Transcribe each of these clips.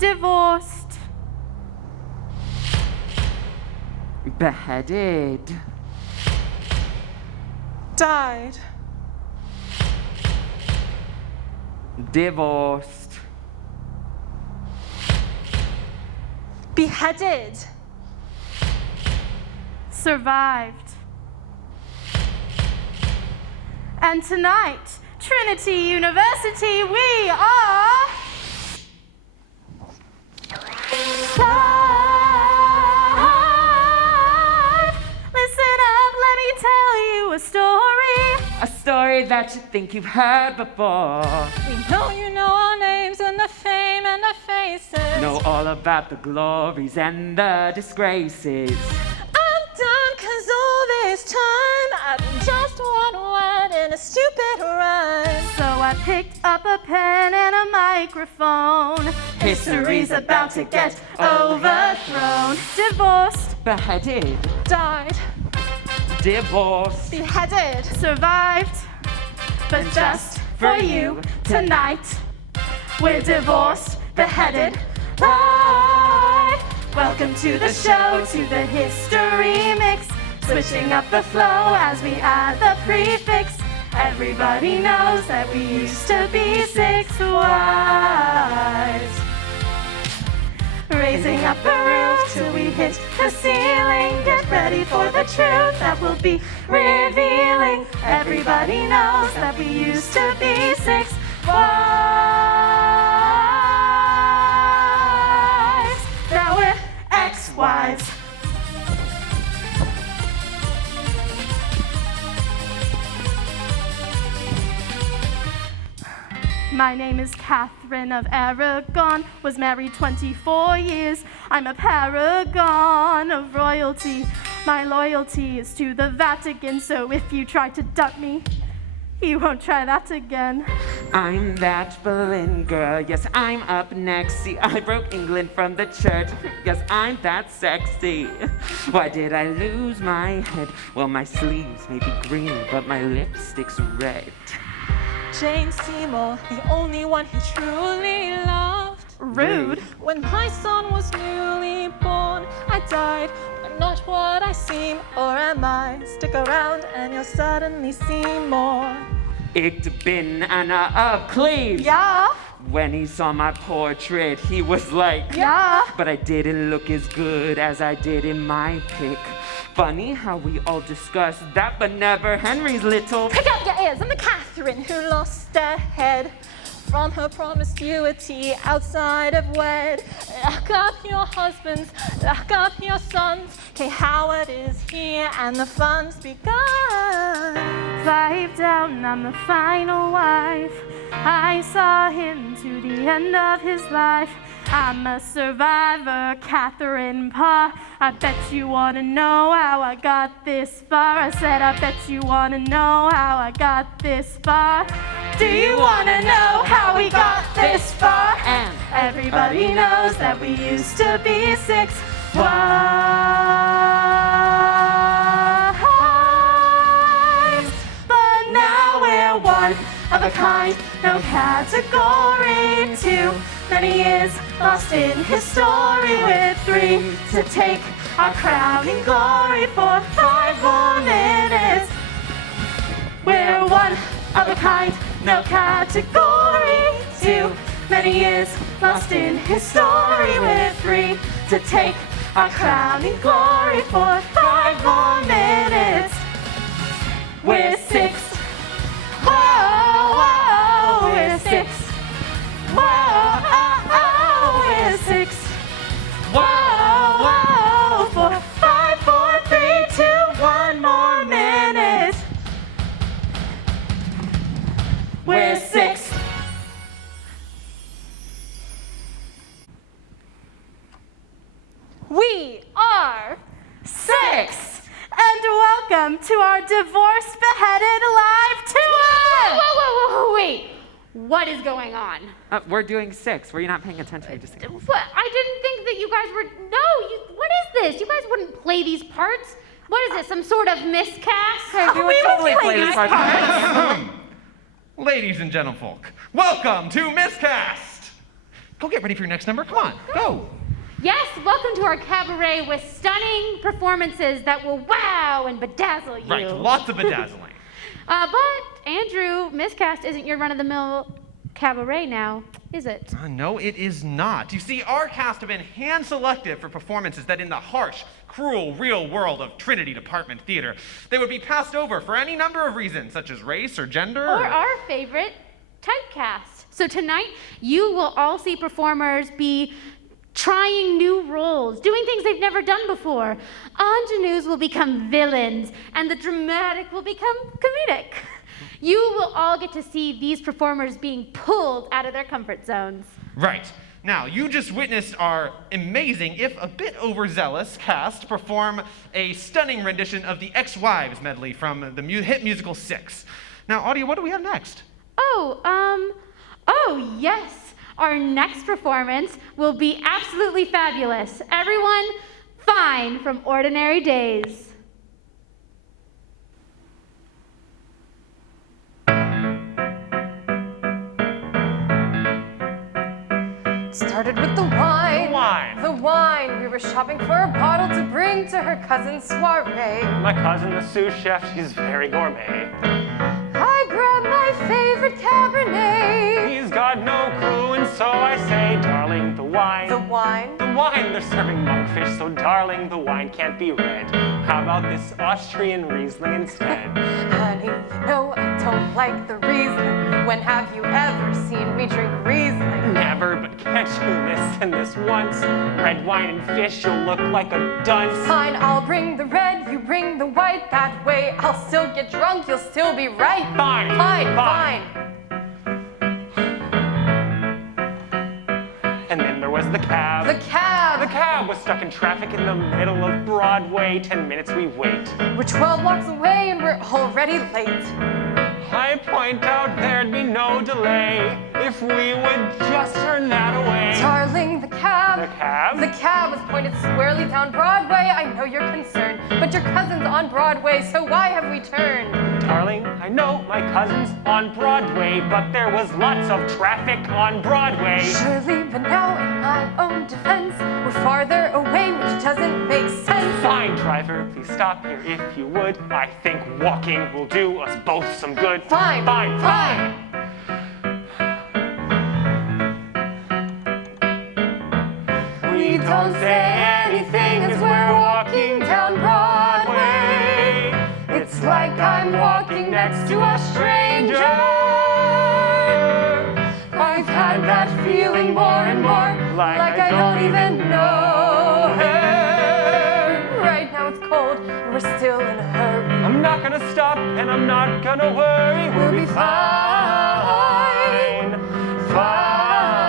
divorced, beheaded, died, divorced, beheaded, survived. And tonight, Trinity University, we are live. Listen up, let me tell you a story. a story that you think you've heard before. We know you know our names and the fame and the faces. Know all about the glories and the disgraces. I'm done 'cause all this time I've been just one word in a stupid rhyme. So I picked up a pen and a microphone. History's about to get overthrown. Divorced, Beheaded, Died, divorced, beheaded, survived, but just for you tonight, we're divorced, beheaded, live. Welcome to the show, to the history mix, switching up the flow as we add the prefix. Everybody knows that we used to be 6 wives, raising up the roof till we hit the ceiling. Get ready for the truth that we'll be revealing. Everybody knows that we used to be 6 wives. Now we're ex-wives. My name is Catherine of Aragon, was married 24 years. I'm a paragon of royalty. My loyalty is to the Vatican, so if you try to duck me, you won't try that again. I'm that Boleyn girl, yes, I'm up next. See, I broke England from the church, yes, I'm that sexy. Why did I lose my head? Well, my sleeves may be green, but my lipstick's red. Jane Seymour, the only one he truly loved. Rude. When my son was newly born, I died. I'm not what I seem, or am I? Stick around and you'll suddenly see more. Ich bin Anna of Cleves. Yeah, When he saw my portrait, he was like, yeah. but I didn't look as good as I did in my pic. Funny how we all discussed that, but never Henry's little. Pick up your ears, I'm the Catherine who lost her head from her promiscuity outside of wed. Lock up your husbands, lock up your sons. Kay Howard is here and the fun's begun. 5 down, I'm the final wife. I saw him to the end of his life. I'm a survivor, Catherine Parr. I bet you wanna know how I got this far. I said, I bet you wanna know how I got this far. Do you wanna know how we got this far? And everybody knows that we used to be 6 wives, but now we're one of a kind, no category. Too many years lost in history. We're 3 to take our crowning glory for 5 more minutes. We're one of a kind, no category. Too many years lost in history. We're 3 to take our crowning glory for 5 more minutes. We're 6. Whoa, whoa, we're 6. Whoa, oh, oh, we're 6. Whoa, whoa, 4, 5, 4, 3, 2, 1 more minute. We're 6. We are 6. And welcome to our Divorced Beheaded live tour. Whoa, wait. What is going on? we're doing 6. Were you not paying attention? You're just saying. What? I didn't think that you guys were. No, what is this? You guys wouldn't play these parts. What is this? Some sort of miscast? We would totally play these parts. Ladies and gentlefolk, welcome to Miscast! go get ready for your next number. Come on, go. Yes, welcome to our cabaret with stunning performances that will wow and bedazzle you. Right, lots of bedazzling. But, Andrew, Miscast isn't your run-of-the-mill cabaret now, is it? No, it is not. You see, our cast have been hand-selected for performances that in the harsh, cruel, real world of Trinity Department Theater, they would be passed over for any number of reasons, such as race or gender. Or our favorite, typecast. So tonight, you will all see performers be trying new roles, doing things they've never done before. Ingenues will become villains, and the dramatic will become comedic. You will all get to see these performers being pulled out of their comfort zones. Right. Now, you just witnessed our amazing, if a bit overzealous, cast perform a stunning rendition of the Ex-Wives medley from the hit musical Six. Now, Audia, what do we have next? Oh, yes. Our next performance will be absolutely fabulous. Everyone, Fine from Ordinary Days. Started with the wine. The wine. The wine. We were shopping for a bottle to bring to her cousin's soiree. My cousin, the sous chef, she's very gourmet. I grabbed my favorite Cabernet. He's got no clue, and so I say, darling, the wine. The wine. The wine, they're serving monkfish, so darling, the wine can't be red. How about this Austrian Riesling instead? Honey, you know I don't like the Riesling. When have you ever seen me drink Riesling? Never, but can't you listen this once? Red wine and fish, you'll look like a dunce. Fine, I'll bring the red, you bring the white. That way I'll still get drunk, you'll still be right. Fine. Fine, Fine. fine. And then there was the cab. The cab. The cab was stuck in traffic in the middle of Broadway. 10 minutes we wait. We're 12 blocks away and we're already late. I point out there'd be no delay if we would just turn that away. Darling, the cab. The cab? The cab was pointed squarely down Broadway. I know you're concerned, but your cousin's on Broadway, so why have we turned? Darling, I know my cousin's on Broadway, but there was lots of traffic on Broadway. Surely, but now in my own defense, we're farther away, which doesn't make sense. Fine, driver, please stop here if you would. I think walking will do us both some good. Fine, Fine, fine. We don't say anything as we're walking down Broadway. It's like I'm walking next to a stranger. I've had that feeling more and more, like I don't even know her. Right now it's cold, and we're still in a hurry. I'm not gonna stop and I'm not gonna worry. We'll be fine, fine,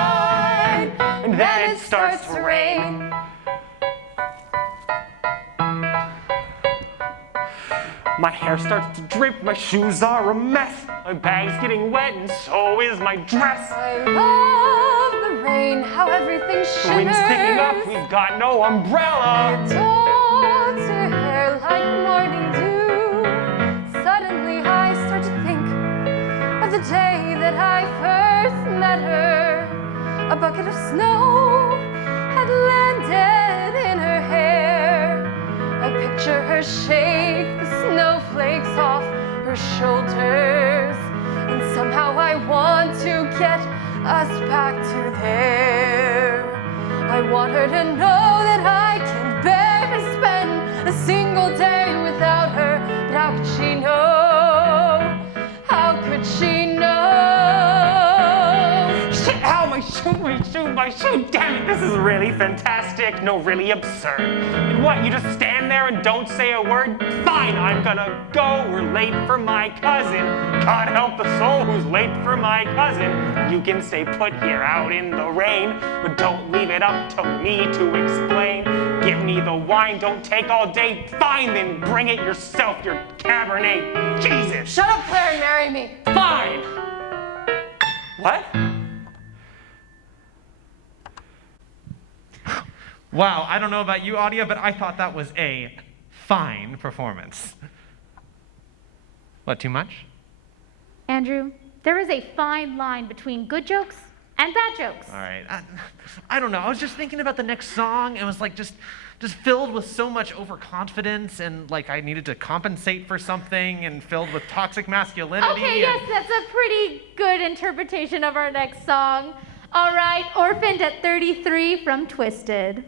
fine. And then it starts to rain. My hair starts to drip, my shoes are a mess. My bag's getting wet and so is my dress. I love the rain, how everything The wind's picking up, shimmers. we've got no umbrella. Told her hair like morning dew. Suddenly I start to think of the day that I first met her. A bucket of snow had landed in her hair. I picture her shake the snowflakes off her shoulders. And somehow I want to get us back to there. I want her to know that I can bear to spend a single day without her. But how could she know? How could she know? Shit, ow, my shoe, my shoe, my shoe. Damn it, this is really fantastic. No, really absurd. And what, you just stand there and don't say a word? Fine, I'm gonna go. We're late for my cousin. God help the soul who's late for my cousin. You can stay put here out in the rain, but don't leave it up to me to explain. Give me the wine, don't take all day. Fine, then bring it yourself, your Cabernet. Jesus. Shut up, Claire, and marry me. Fine. What? Wow, I don't know about you, Audia, but I thought that was a fine performance. What, too much? Andrew, there is a fine line between good jokes and bad jokes. All right. I don't know. I was just thinking about the next song. It was like just filled with so much overconfidence, and like I needed to compensate for something, and filled with toxic masculinity. Okay, yes, that's a pretty good interpretation of our next song. All right, Orphaned at 33 from Twisted.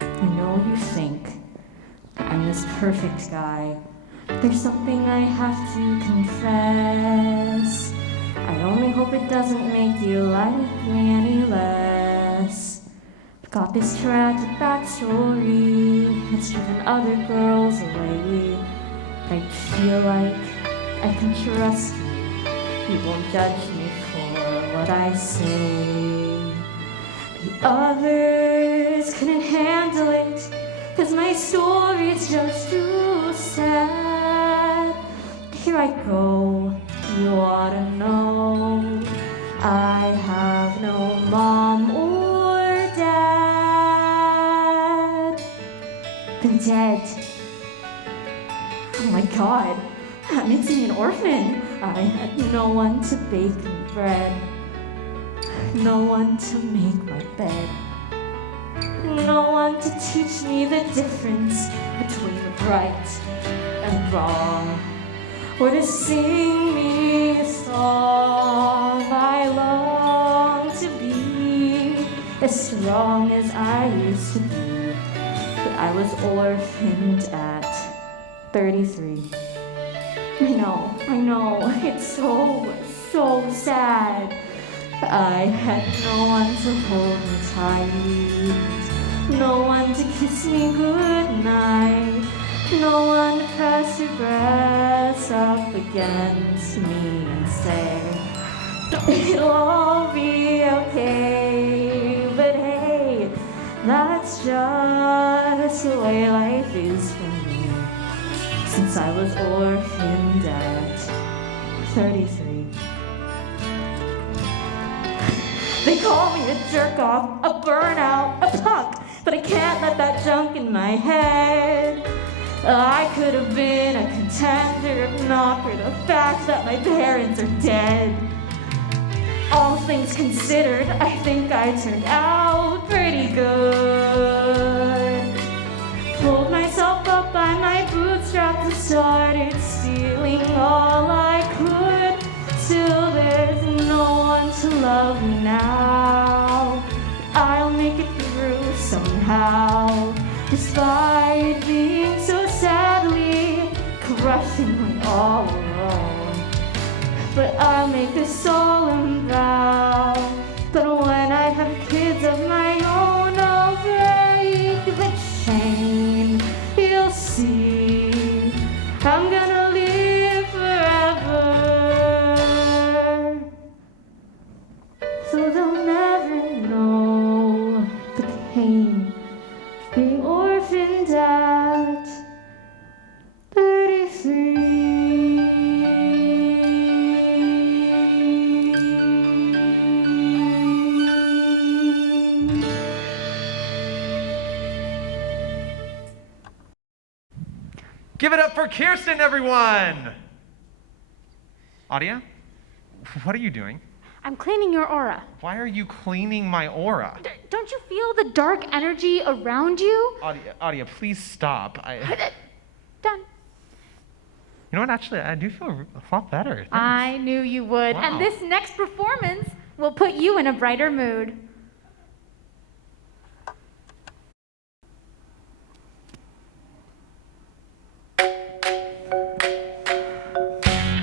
I know you think I'm this perfect guy. There's something I have to confess. I only hope it doesn't make you like me any less. I've got this tragic backstory that's driven other girls away. I feel like I can trust you. You won't judge me for what I say. The others couldn't handle it, 'cause my story's just too sad. Here I go, you ought to know. I have no mom or dad. They're dead. Oh my God, I'm an orphan. I had no one to bake me bread. No one to make my bed. No one to teach me the difference between right and wrong, or to sing me a song. I long to be as strong as I used to be, but I was orphaned at 33. I know, it's so sad. I had no one to hold me tight, no one to kiss me goodnight, no one to press your breast up against me and say, it'll all be okay. But hey, that's just the way life is for me, since I was orphaned at 33. They call me a jerk-off, a burnout, a punk, but I can't let that junk in my head. I could have been a contender if not for the fact that my parents are dead. All things considered, I think I turned out pretty good. Pulled myself up by my bootstraps and started stealing all I could. Still there's no one to love me now. I'll make it through somehow, despite being so sadly, crushingly all alone. But I'll make a solemn vow that when I have kids of my own, I'll break the chain. You'll see, I'm gonna live forever. So they'll never know the pain of being orphaned at 33. Give it up for Kirsten, everyone! Audia, what are you doing? I'm cleaning your aura. Why are you cleaning my aura? Don't you feel the dark energy around you? Audia, please stop. Done. You know what, actually, I do feel a lot better. Thanks. I knew you would. Wow. And this next performance will put you in a brighter mood.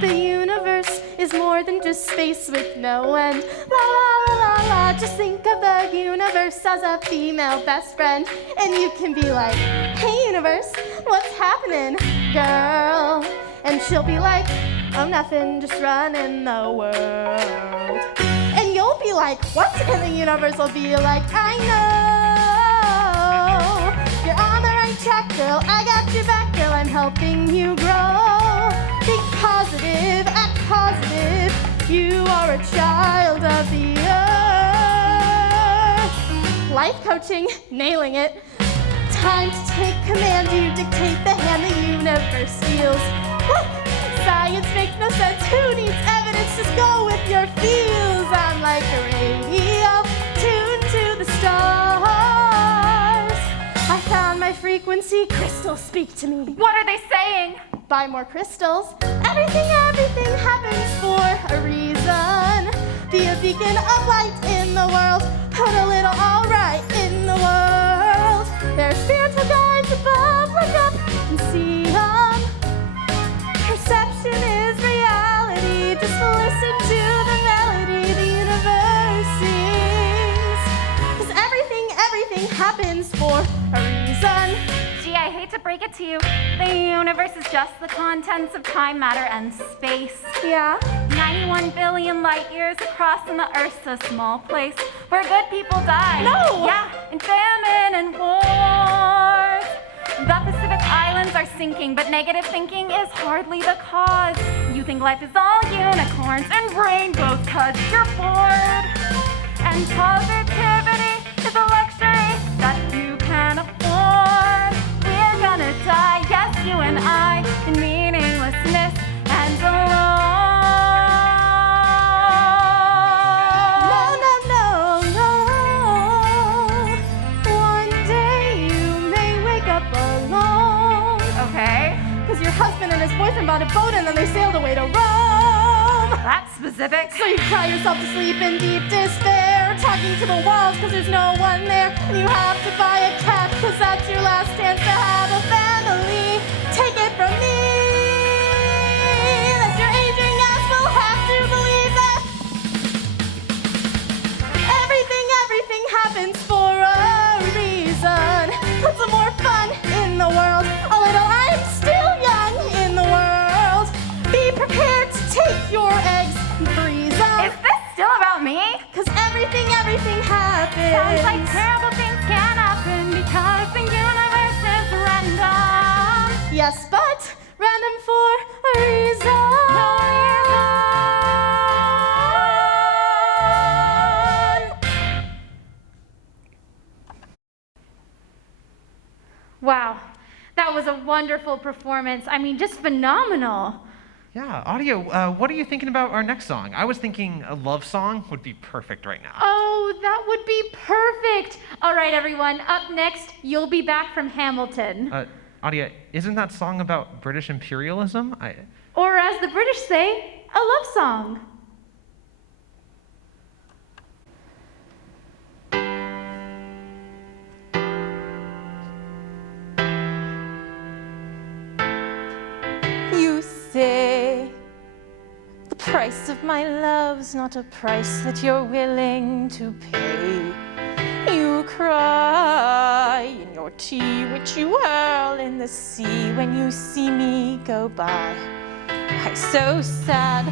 The universe is more than just space with no end. La la la la la. Just think of the universe as a female best friend, and you can be like, "Hey universe, what's happening, girl?" And she'll be like, "Oh nothing, just running the world." And you'll be like, "What?" And the universe will be like, "I know you're on the right track, girl. I got your back, girl. I'm helping you grow. Think positive, act positive. You are a child of the earth." Life coaching, nailing it. time to take command. You dictate the hand the universe feels. Science makes no sense. Who needs evidence? Just go with your feels. I'm like a radio tuned to the stars. I found my frequency. Crystals speak to me. What are they saying? Buy more crystals. Everything happens for a reason. Be a beacon of light in the world. Put a little alright in the world. There's spiritual guides above. Look up and see 'em. Perception is reality. Just listen to the melody the universe sings. 'Cause everything happens for a reason. Gee, I hate to break it to you. The universe is just the contents of time, matter, and space. Yeah? 91 billion light years across, and the Earth's a small place where good people die. No! Yeah, in famine and wars. The Pacific Islands are sinking, but negative thinking is hardly the cause. You think life is all unicorns and rainbows 'cause you're bored. And positivity is a luxury that you can afford. We're gonna die, yes, you and I, in meaninglessness and alone. No. One day you may wake up alone. Okay, 'Cause your husband and his boyfriend bought a boat and then they sailed away to Rome. that's specific. So you cry yourself to sleep in deep despair, talking to the walls 'cause there's no one there. And you have to buy a cat 'cause that's your last chance to have a family. Take it from me that your aging ass will have to believe that everything happens for a reason. Put some more fun in the world. A little I'm still young in the world. Be prepared to take your eggs and freeze them. Is this still about me? 'Cause everything happens. Sounds like terrible things can happen because the universe is random. Yes, but random for a reason. Wow, that was a wonderful performance. I mean, just phenomenal. Yeah, Audio, what are you thinking about our next song? I was thinking a love song would be perfect right now. Oh, that would be perfect. All right, everyone, up next, You'll Be Back from Hamilton. Audio, isn't that song about British imperialism? Or as the British say, a love song. You say the price of my love's not a price that you're willing to pay. You cry in your tea, which you hurl in the sea when you see me go by. I'm so sad.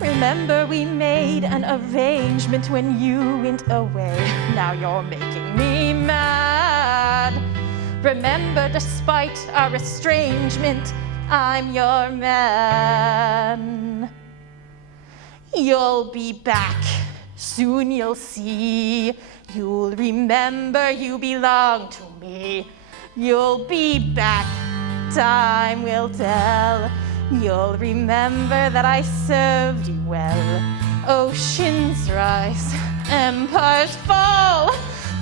Remember we made an arrangement when you went away. Now you're making me mad. Remember, despite our estrangement, I'm your man. You'll be back, soon you'll see. You'll remember you belong to me. You'll be back, time will tell. You'll remember that I served you well. Oceans rise, empires fall.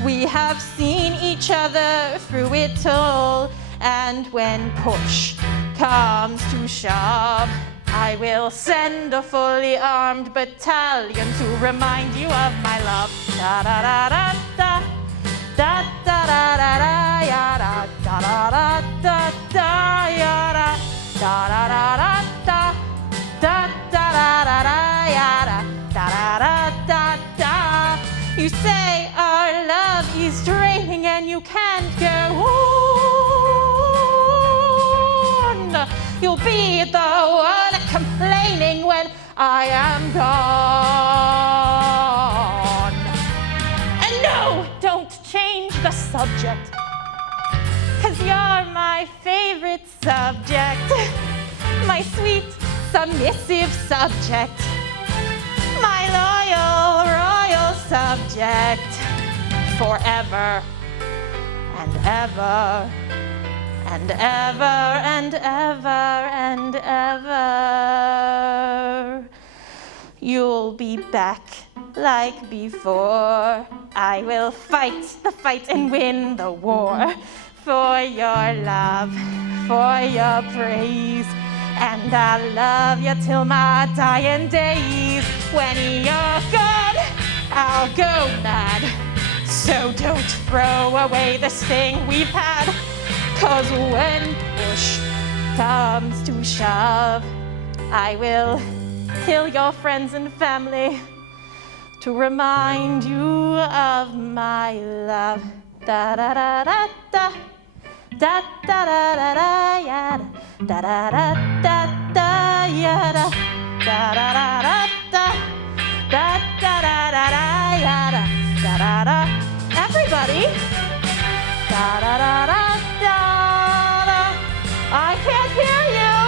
We have seen each other through it all. And when push comes to shove, I will send a fully armed battalion to remind you of my love. Da da da da da. Da da da da da ya da da da da da ya da da da da da da da da da da ya da da da da da. You say our love is draining and you can't go on. You'll be the one complaining when I am gone. And no, don't change the subject, 'cause you're my favorite subject, my sweet, submissive subject, my loyal, royal subject, forever and ever, and ever, and ever, and ever. You'll be back like before. I will fight the fight and win the war for your love, for your praise. And I'll love you till my dying days. When you're gone, I'll go mad. So don't throw away this thing we've had. 'Cause when push comes to shove, I will kill your friends and family to remind you of my love. Da da da da da. Da da da da da yada. Da da da da da yada. Da da da da da. Da da da da da yada. Da da da. Everybody. Da da da da da. I can't hear you.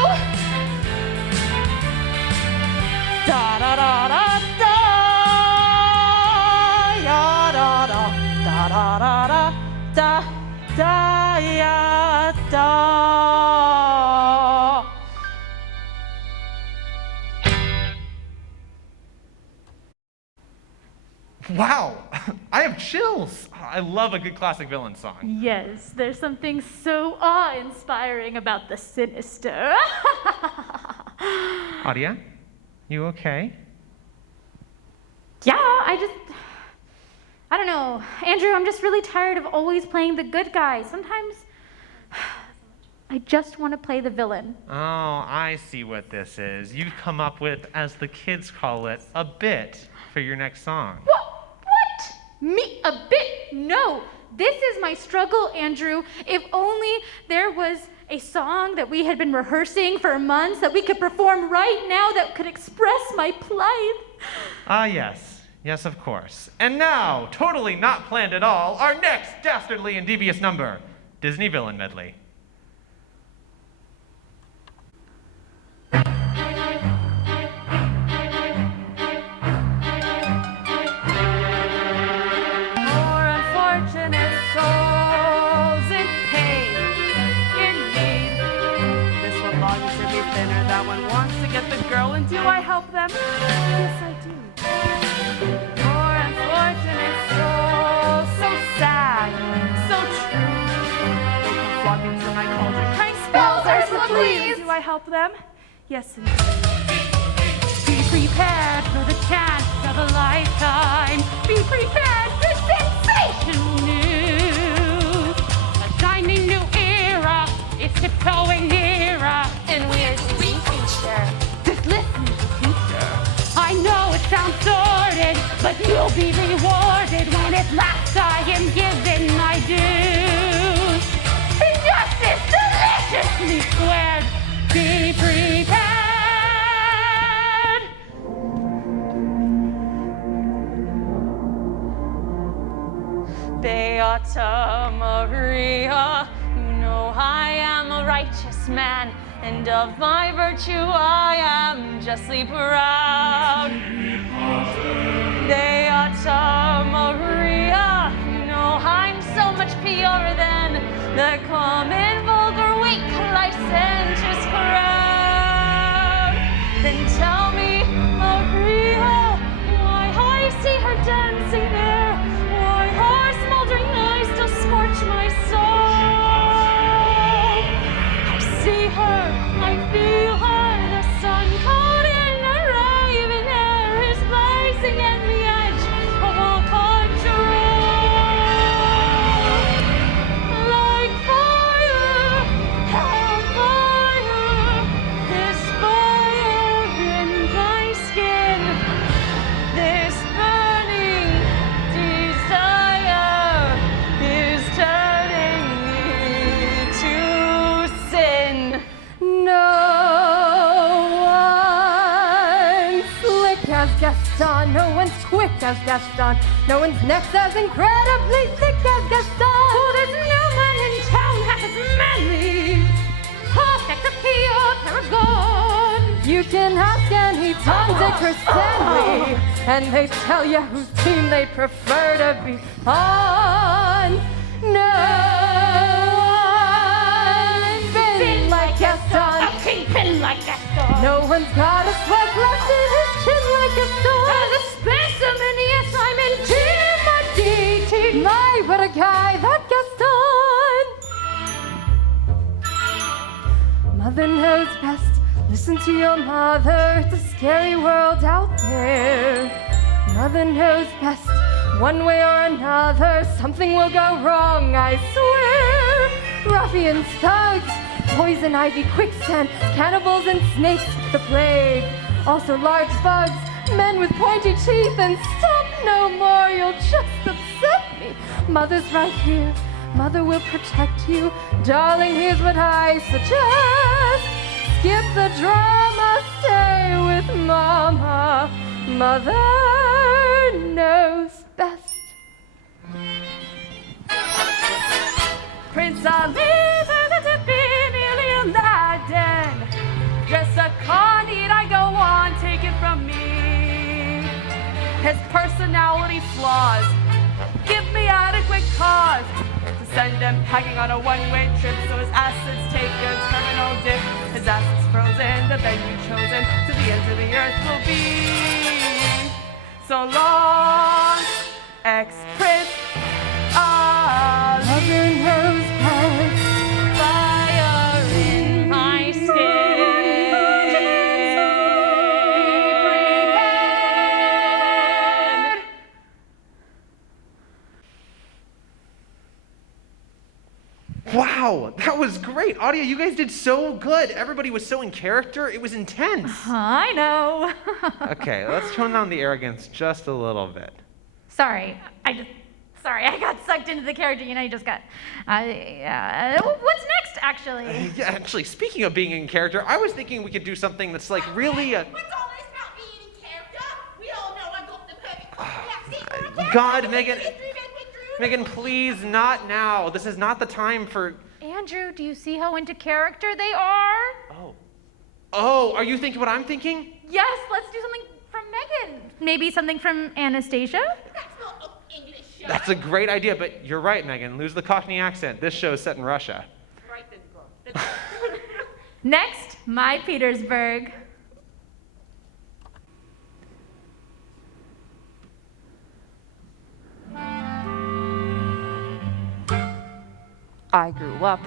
Da da da da da. Ya da da da da da da da ya da. Wow, I have chills. I love a good classic villain song. Yes, there's something so awe-inspiring about the sinister. Adia, you okay? Yeah, I don't know. Andrew, I'm just really tired of always playing the good guy. Sometimes I just want to play the villain. Oh, I see what this is. You've come up with, as the kids call it, a bit for your next song. What? Me? A bit? No. This is my struggle, Andrew. If only there was a song that we had been rehearsing for months that we could perform right now that could express my plight. Ah, yes. Yes, of course. And now, totally not planned at all, our next dastardly and devious number, Disney Villain Medley. Poor unfortunate souls in pain, in need. This one longs to be thinner, that one wants to get the girl, and do I help them? Yes, I do. Poor unfortunate souls, so sad, so true. They come flocking to my cauldron, crying spells, Ursula, please. Do I help them? Yes, indeed. Be prepared for the chance of a lifetime. Be prepared for sensational news. A shining new era is tiptoeing nearer. And we're the future. Just listen to the future. I know it sounds sordid, but you'll be rewarded when at last I am given my dues. Injustice deliciously squared. Be prepared. Beata Maria, you know I am a righteous man, and of my virtue I am justly proud. Beata Maria, you know I'm so much purer than the common, vulgar, weak, licentious crowd. Then tell me, Maria, why I see her dancing there, why her smoldering eyes still scorch my soul. I see her, I feel her, the sun cold in her raven hair is blazing at the edge of all control. Like fire, hellfire, this fire in my skin, this burning desire is turning me to sin. No one's slick as Gaston, no one's quick as Gaston, no one's next as incredibly thick as Gaston. Oh, there's no man in town half as manly. Perfect appeal, paragon. You can ask any Tom, Dick, or Stanley, and they tell you whose team they prefer to be on. No spin like a storm. No one's got a sweat left in his chin like a storm. As a specimen, yes, I'm intimidating. My, what a guy, that Gaston! Mother knows best. Listen to your mother. It's a scary world out there. Mother knows best. One way or another, something will go wrong, I swear. Ruffians, thugs, poison ivy, quicksand, cannibals and snakes, the plague. Also large bugs, men with pointy teeth, and stop no more, you'll just upset me. Mother's right here. Mother will protect you. Darling, here's what I suggest. Skip the drama, stay with Mama. Mother knows best. Prince Ali to the nearly Aladdin. Just a con, need I go on, take it from me. His personality flaws give me adequate cause to send him packing on a one-way trip, so his assets take a terminal dip. His assets frozen, the venue chosen to the ends of the earth will be. So long, ex-Prince Ali. Mother knows best. Fire in my skin. Wow, that was great. Audio, you guys did so good. Everybody was so in character. It was intense. I know. Okay, let's tone down the arrogance just a little bit. Sorry, I got sucked into the character, you just got, what's next, actually? Yeah, actually, speaking of being in character, I was thinking we could do something that's like really What's all this about being in character? We all know I got the perfect vaccine for a character. God, Megan, please, not now. This is not the time for... Andrew, do you see how into character they are? Oh, are you thinking what I'm thinking? Yes, let's do something from Megan. Maybe something from Anastasia? That's not an English show. That's a great idea, but you're right, Megan. Lose the Cockney accent. This show is set in Russia. Right, then go. Next, My Petersburg. I grew up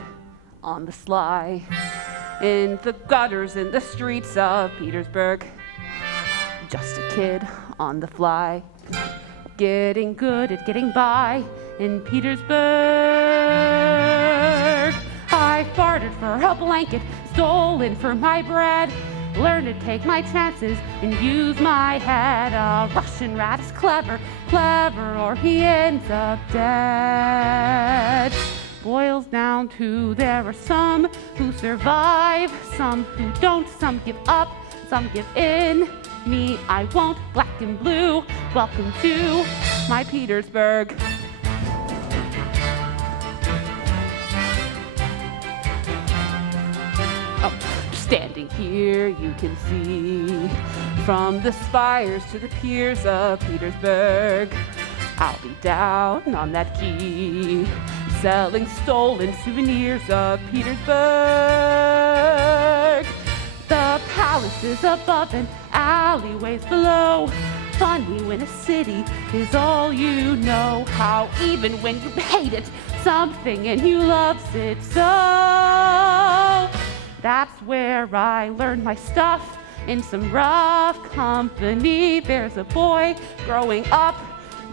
on the sly, in the gutters, in the streets of Petersburg. Just a kid on the fly, getting good at getting by in Petersburg. I farted for a blanket, stolen for my bread, learned to take my chances and use my head. A Russian rat is clever, or he ends up dead. Boils down to there are some who survive, some who don't, some give up, some give in. Me, I won't, black and blue. Welcome to my Petersburg. Oh, standing here, you can see from the spires to the piers of Petersburg. I'll be down on that quay, selling stolen souvenirs of Petersburg. The palaces above and alleyways below. Funny when a city is all you know. How even when you hate it, something in you loves it so. That's where I learned my stuff, in some rough company. There's a boy growing up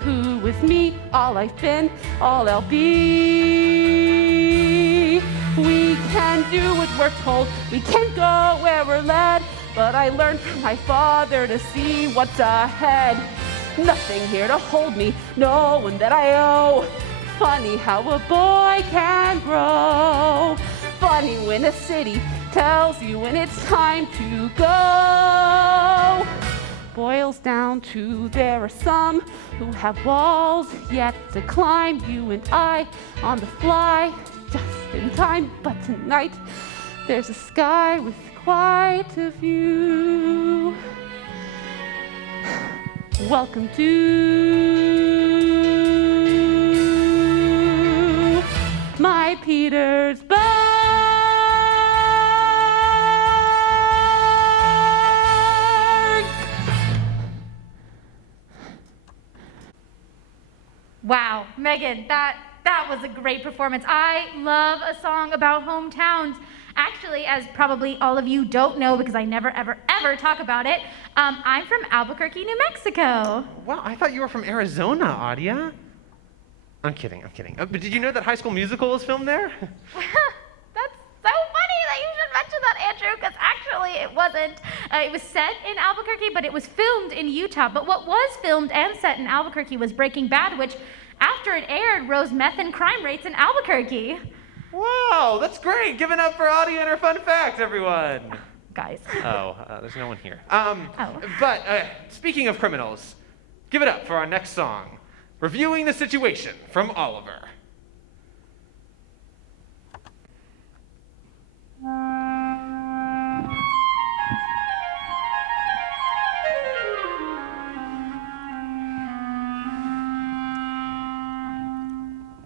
who is me, all I've been, all I'll be. We can do what we're told, we can go where we're led, but I learned from my father to see what's ahead. Nothing here to hold me, no one that I owe. Funny how a boy can grow. Funny when a city tells you when it's time to go. Boils down to there are some who have walls yet to climb. You and I on the fly, just in time. But tonight there's a sky with quite a view. Welcome to my Petersburg. Wow, Megan, that was a great performance. I love a song about hometowns. Actually, as probably all of you don't know because I never, ever, ever talk about it, I'm from Albuquerque, New Mexico. Wow, I thought you were from Arizona, Adia. I'm kidding. But did you know that High School Musical was filmed there? That's so funny that you should mention that, Andrew, because actually it wasn't. It was set in Albuquerque, but it was filmed in Utah. But what was filmed and set in Albuquerque was Breaking Bad, which, after it aired, rose meth and crime rates in Albuquerque. Wow, that's great. Give it up for Adia and her fun facts, everyone. Guys. There's no one here. But speaking of criminals, give it up for our next song, Reviewing the Situation from Oliver.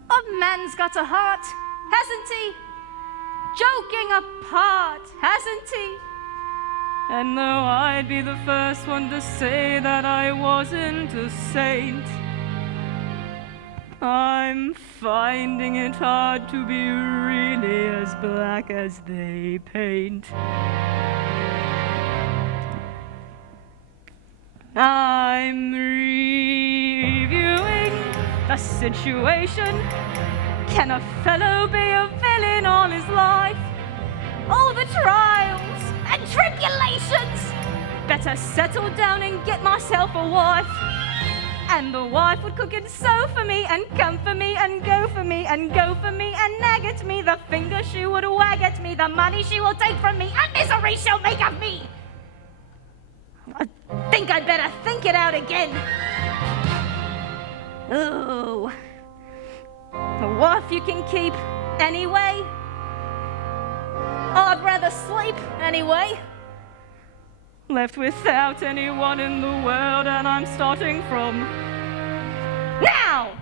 A man's got a heart, hasn't he? Joking apart, hasn't he? And though I'd be the first one to say that I wasn't a saint, I'm finding it hard to be really as black as they paint. I'm reviewing the situation. Can a fellow be a villain all his life? All the trials and tribulations. Better settle down and get myself a wife. And the wife would cook and sew for me, and come for me, and go for me, and go for me, and nag at me. The finger she would wag at me, the money she will take from me, and misery she'll make of me. I think I'd better think it out again. Oh, a wife you can keep anyway. I'd rather sleep anyway. Left without anyone in the world, and I'm starting from now.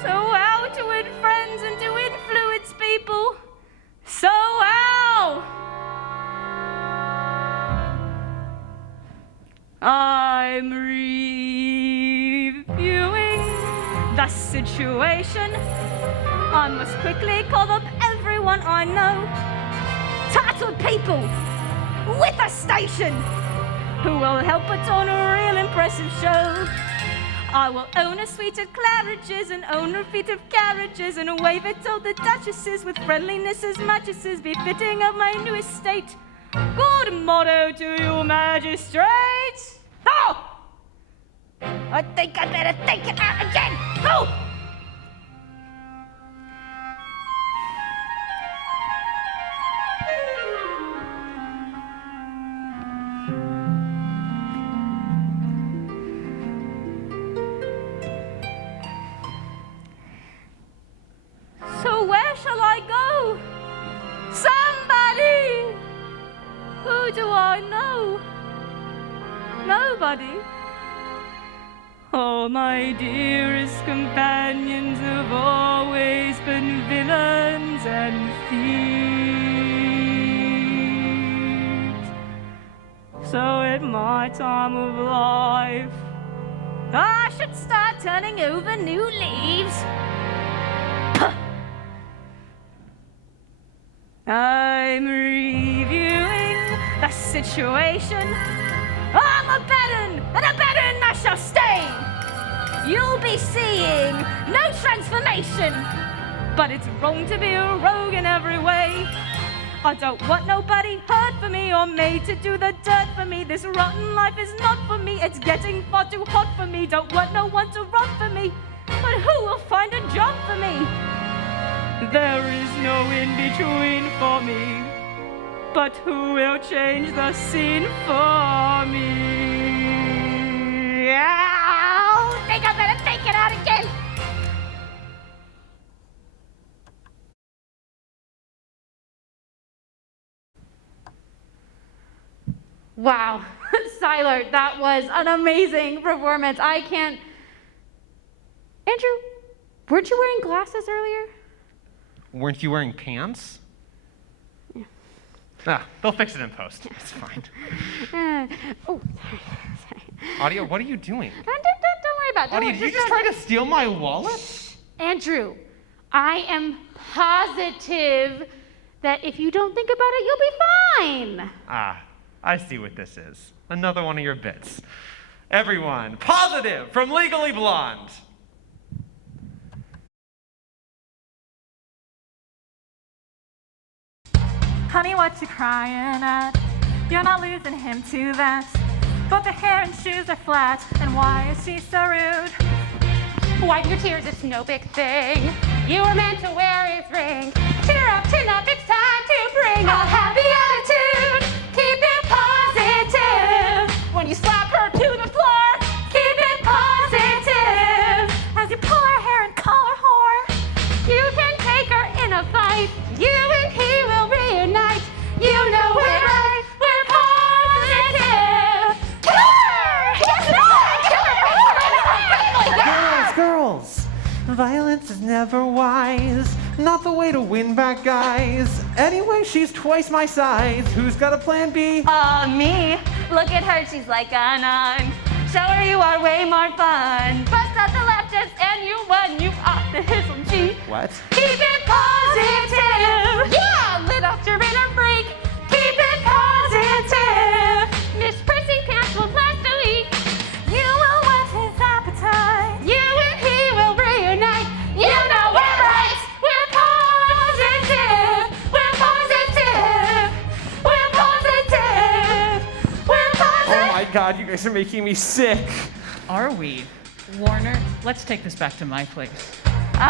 So how to win friends and to influence people? So how? I'm reviewing the situation. I must quickly call up everyone I know. Titled people with a station who will help put on a real impressive show. I will own a suite of Claridges and own a fleet of carriages and wave it to the duchesses with friendliness as mattresses befitting of my new estate. Good motto to you magistrates. Oh! I think I better think it out again. Oh! So where shall I go? Somebody! Who do I know? Nobody. All my dearest companions have always been villains and thieves. So at my time of life, I should start turning over new leaves. I'm reviewing the situation. I'm a baron, and a baron I shall stay. You'll be seeing no transformation, but it's wrong to be a rogue in every way. I don't want nobody hurt for me or made to do the dirt for me. This rotten life is not for me, it's getting far too hot for me. Don't want no one to run for me, but who will find a job for me? There is no in-between for me, but who will change the scene for me? I think I better think it out again. Wow, Siler, that was an amazing performance. I can't. Andrew, weren't you wearing glasses earlier? Weren't you wearing pants? Yeah. They'll fix it in post. It's fine. Oh, sorry. Adia, what are you doing? Don't worry about. Audie, did you just try to steal my wallet? Andrew, I am positive that if you don't think about it, you'll be fine. Ah, I see what this is. Another one of your bits. Everyone, positive from Legally Blonde. Honey, what you crying at? You're not losing him to that. Both the hair and shoes are flat, and why is she so rude? Wipe your tears, it's no big thing. You were meant to wear his ring. Cheer up, chin up, it's time to bring a happy attitude. Keep it positive. When you slap her to the floor, keep it positive. As you pull her hair and call her whore. You can take her in a fight. You and he will reunite. You know we're right. We're positive. Girls, violence is never wise. Not the way to win back guys. Anyway, she's twice my size. Who's got a plan B? Me. Look at her, she's like a nun. Show her you are way more fun. Bust out the left dance and you won. You off the hill G. What? Keep it positive. Yeah, lit up your inner freak. Keep it positive. Miss Prissy pants will last a week. You will whet his appetite. You and he will reunite. You know we're right. We're positive. We're positive. We're positive. We're positive. Oh my God, you guys are making me sick. Are we? Warner, let's take this back to my place. Hey,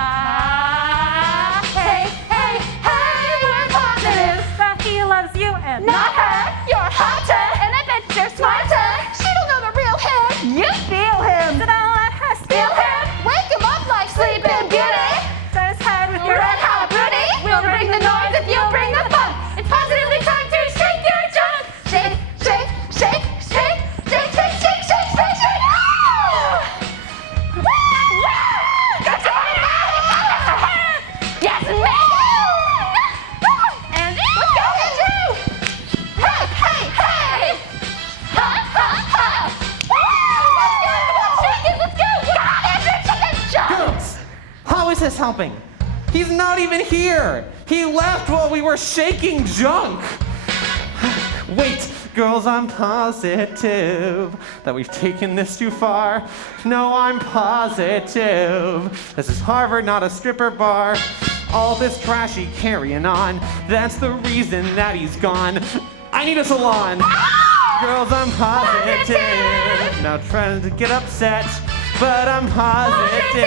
hey, hey, we're positive. That he loves you and Not her. You're hotter. And I bet you're smarter. She don't know the real him. You feel him. Did I let her Feel him. Wake him up like Sleeping Beauty. Set his head with Your your red hot booty. We'll bring the noise if you bring the fun. It's positively time to shake your junk. Shake, shake, shake, shake, shake, shake, shake, shake, shake, shake. Woo! Woo! Yes, me! Andy, let's go, Andrew! Hey, hey, hey! Ha, ha, ha! Woo! Let's go! Andrew, chicken jump! Girls, how is this helping? He's not even here. He left while we were shaking junk. Wait, girls, I'm positive that we've taken this too far. No, I'm positive. This is Harvard, not a stripper bar. All this trashy carrying on, that's the reason that he's gone. I need a salon. Girls, I'm positive. Now trying to get upset, but I'm positive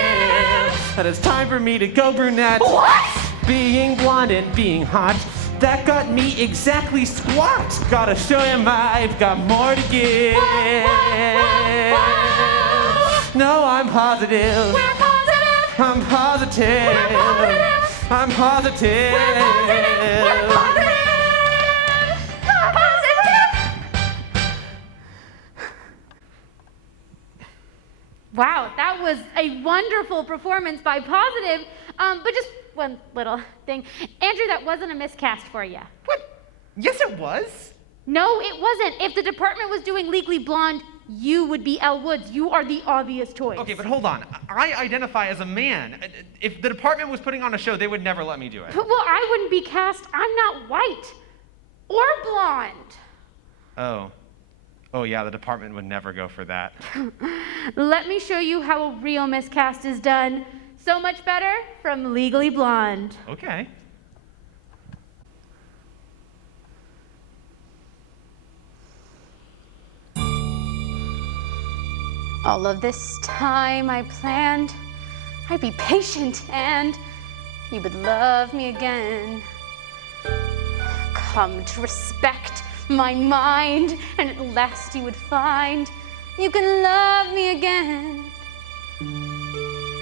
that it's time for me to go brunette. What? Being blonde and being hot, that got me exactly squat. Gotta show him I've got more to give. No, I'm positive. We're positive. I'm positive. We're positive. I'm positive. We're positive. We're positive. We're positive. Wow, that was a wonderful performance by Positive. But just one little thing. Andrew, that wasn't a miscast for you. What? Yes, it was. No, it wasn't. If the department was doing Legally Blonde, you would be Elle Woods. You are the obvious choice. Okay, but hold on. I identify as a man. If the department was putting on a show, they would never let me do it. Well, I wouldn't be cast. I'm not white or blonde. Oh yeah, the department would never go for that. Let me show you how a real miscast is done. So much better from Legally Blonde. Okay. All of this time I planned I'd be patient and you would love me again. Come to respect my mind, and at last you would find you can love me again.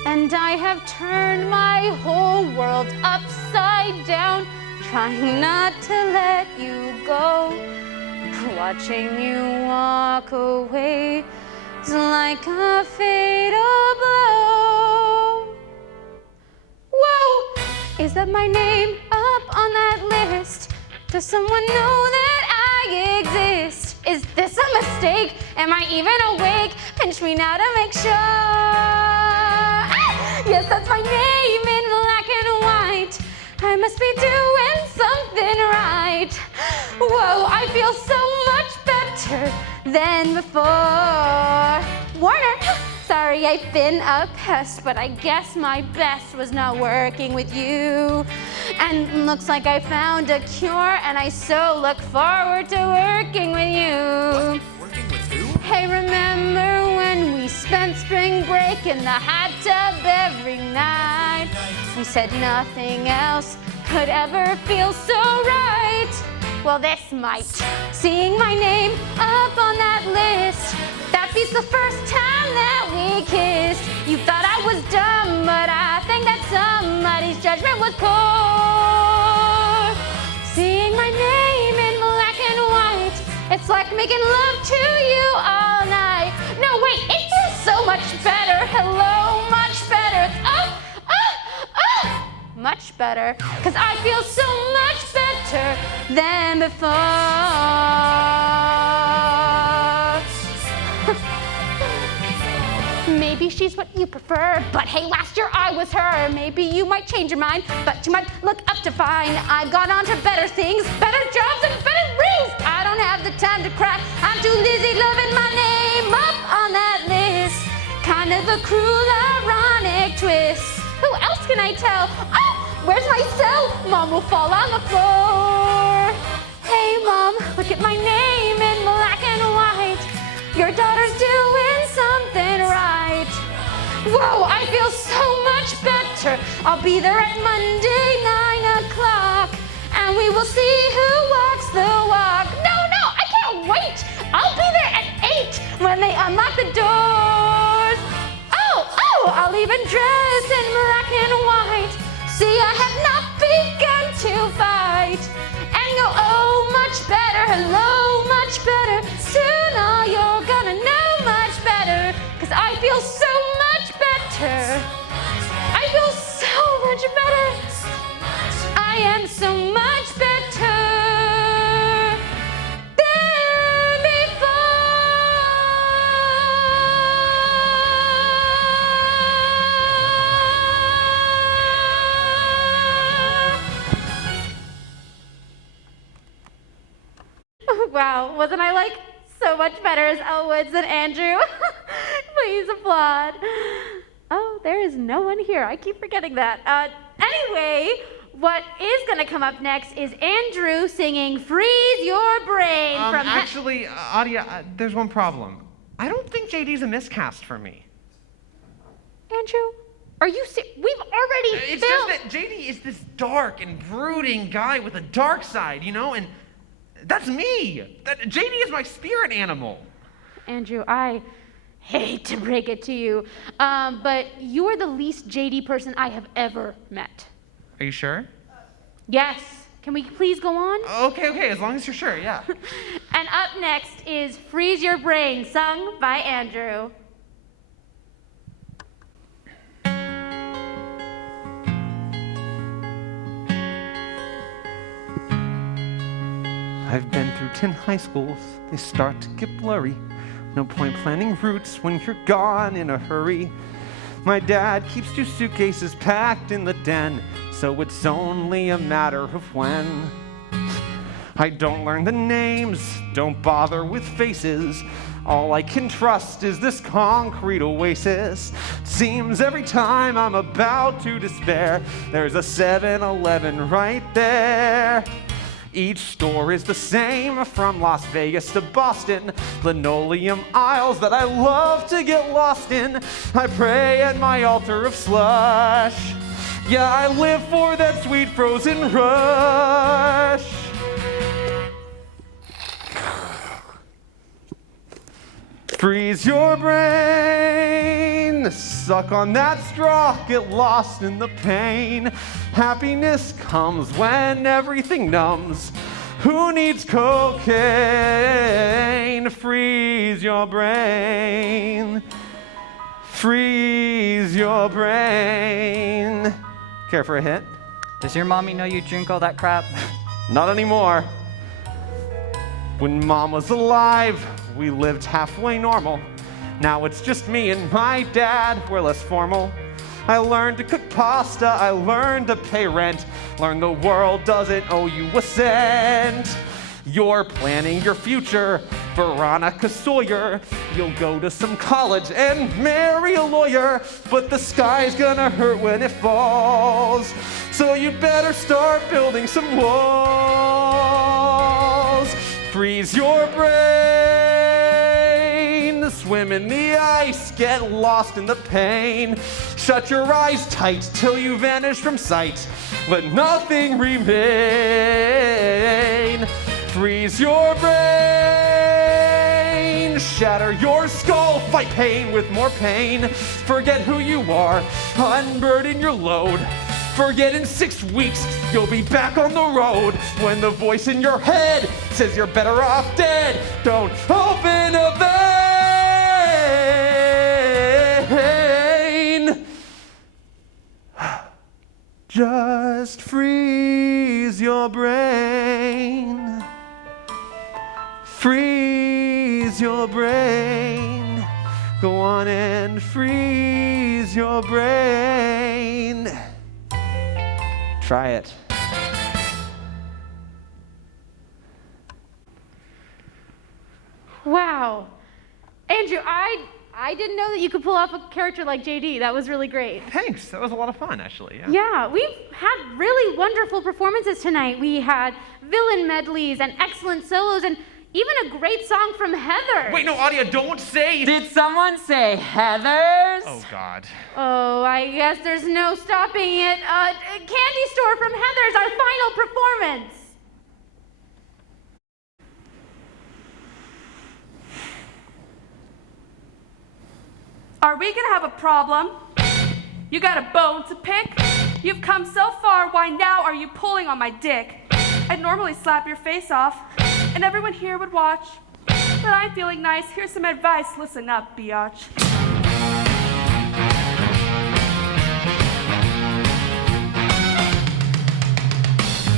And I have turned my whole world upside down, trying not to let you go. Watching you walk away is like a fatal blow. Whoa! Is that my name up on that list? Does someone know that I exist? Is this a mistake? Am I even awake? Pinch me now to make sure. Ah, yes, that's my name in black and white. I must be doing something right. Whoa, I feel so much better than before. Warner, sorry I've been a pest, but I guess my best was not working with you. And looks like I found a cure, and I so look forward to working with you. Working with who? Hey, remember when we spent spring break in the hot tub every night? We said nothing else could ever feel so right. Well, this might. Seeing my name up on that list, that beats the first time that we kissed. You thought I was dumb, but I think that somebody's judgment was poor. Seeing my name in black and white, it's like making love to you all night. No, wait, it feels so much better. Hello, much better. Much better. 'Cause I feel so much better than before. Maybe she's what you prefer, but hey, last year I was her. Maybe you might change your mind, but you might look up to find I've gone on to better things, better jobs, and better rings. I don't have the time to cry. I'm too busy loving my name up on that list. Kind of a cruel, ironic twist. Who else can I tell? Oh, where's my cell? Mom will fall on the floor. Hey, Mom, look at my name in black and white. Your daughter's doing something right. Whoa, I feel so much better. I'll be there at Monday, 9 o'clock, and we will see who walks the walk. No, I can't wait. I'll be there at 8 when they unlock the doors. Oh, I'll even dress in black and white. See, I have not begun to fight. And go, oh, much better, hello, much better. Soon all you're gonna know much better. 'Cause I feel so much better. I feel so much better. I am so much better than before. Wow, wasn't I like so much better as Elle Woods and Andrew? Please applaud. Oh, there is no one here. I keep forgetting that. Anyway, what is going to come up next is Andrew singing Freeze Your Brain from... Actually, Adia, there's one problem. I don't think JD's a miscast for me. Andrew, are you we've already It's filmed... just that JD is this dark and brooding guy with a dark side, you know, and that's me. JD is my spirit animal. Andrew, I hate to break it to you, but you are the least JD person I have ever met. Are you sure? Yes. Can we please go on? Okay, as long as you're sure, yeah. And up next is Freeze Your Brain, sung by Andrew. I've been through 10 high schools, they start to get blurry. No point planning routes when you're gone in a hurry. My dad keeps 2 suitcases packed in the den, so it's only a matter of when. I don't learn the names, don't bother with faces. All I can trust is this concrete oasis. Seems every time I'm about to despair, there's a 7-Eleven right there. Each store is the same, from Las Vegas to Boston. Linoleum aisles that I love to get lost in. I pray at my altar of slush. Yeah, I live for that sweet frozen rush. Freeze your brain, suck on that straw, get lost in the pain. Happiness comes when everything numbs. Who needs cocaine? Freeze your brain, freeze your brain. Care for a hit? Does your mommy know you drink all that crap? Not anymore. When Mom was alive, we lived halfway normal. Now it's just me and my dad, we're less formal. I learned to cook pasta, I learned to pay rent. Learn the world doesn't owe you a cent. You're planning your future, Veronica Sawyer. You'll go to some college and marry a lawyer, but the sky's gonna hurt when it falls. So you better start building some walls. Freeze your brain, swim in the ice, get lost in the pain. Shut your eyes tight till you vanish from sight. Let nothing remain. Freeze your brain, shatter your skull, fight pain with more pain. Forget who you are, unburden your load. Forget in 6 weeks, you'll be back on the road. When the voice in your head says you're better off dead, don't open a vein. Just freeze your brain. Freeze your brain. Go on and freeze your brain. Try it. Wow. Andrew, I didn't know that you could pull off a character like JD. That was really great. Thanks. That was a lot of fun, actually. Yeah, we've had really wonderful performances tonight. We had villain medleys and excellent solos and even a great song from Heather. Wait, no, Audia, don't say. Did someone say Heathers? Oh, God. Oh, I guess there's no stopping it. Candy Store from Heather's, our final performance. Are we gonna have a problem? You got a bone to pick? You've come so far, why now are you pulling on my dick? I'd normally slap your face off, and everyone here would watch. But I'm feeling nice, here's some advice, listen up, biatch.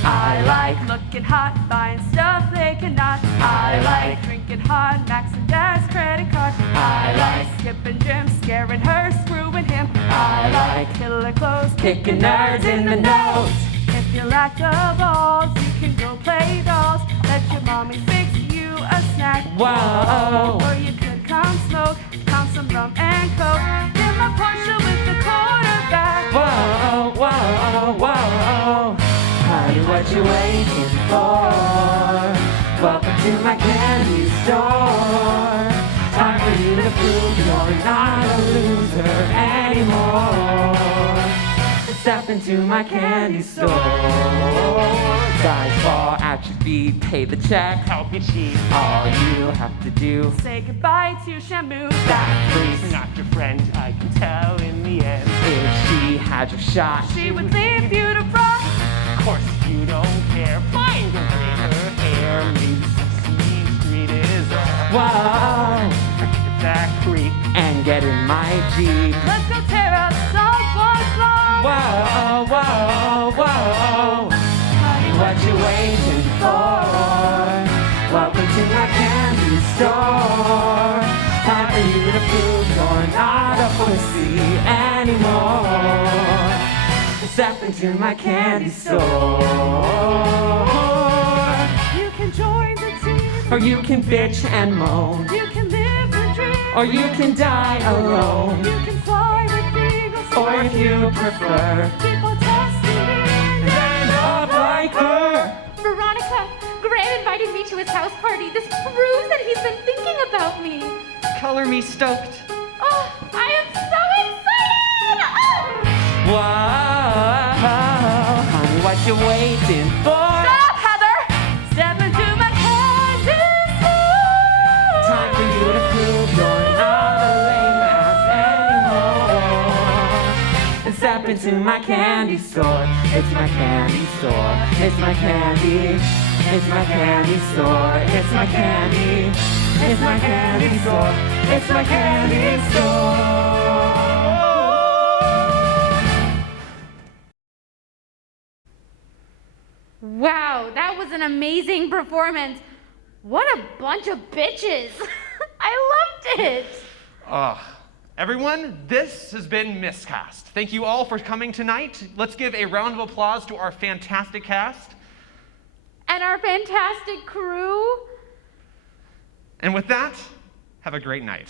I like looking hot, buying stuff they cannot. I like drinking hard, maxing dad's credit card. I like skipping gym, scaring her, screwing him. I like killer clothes, kicking nerds in the nose. If you lack the balls, you can go play dolls. Let your mommy fix you a snack. Whoa. Or you could come smoke, count some rum and coke. Get my Porsche with the quarterback. Whoa, whoa, whoa. Honey, what you waiting for? Welcome to my candy store. Time for you to prove you're not a loser anymore. Step into my candy store. Guys fall at your feet, pay the check. Help you cheat. All you have to do, Say goodbye to Shamu. that freak. Not your friend, I can tell in the end. If she had your shot, She would leave you to rot. Of course you don't care. Find her, braid her hair. Maybe Sesame Street is on. whoa, Forget that creep. and get in my Jeep. Let's go tear up someone's lawn. Whoa, whoa, whoa. Honey, what you waiting for? Welcome to my candy store. Time for you to prove you're not a pussy anymore. Step into my candy store. You can join the team. Or you can bitch and moan. You can live the dream. Or you can die alone. You can fly with eagles. Or if you prefer, People testing me. stand up like her. Veronica, Graham invited me to his house party. This proves that he's been thinking about me. Color me stoked. Oh, I am so excited! Oh! Whoa, honey, what you waiting for? Stop, Heather! Step into my candy store. Time for you to prove you're not a lame ass anymore. And step into my candy store. It's my candy store. It's my candy. It's my candy store. It's my candy. It's my candy store. It's my candy store. Wow, that was an amazing performance. What a bunch of bitches. I loved it. Everyone, this has been Miscast. Thank you all for coming tonight. Let's give a round of applause to our fantastic cast. And our fantastic crew. And with that, have a great night.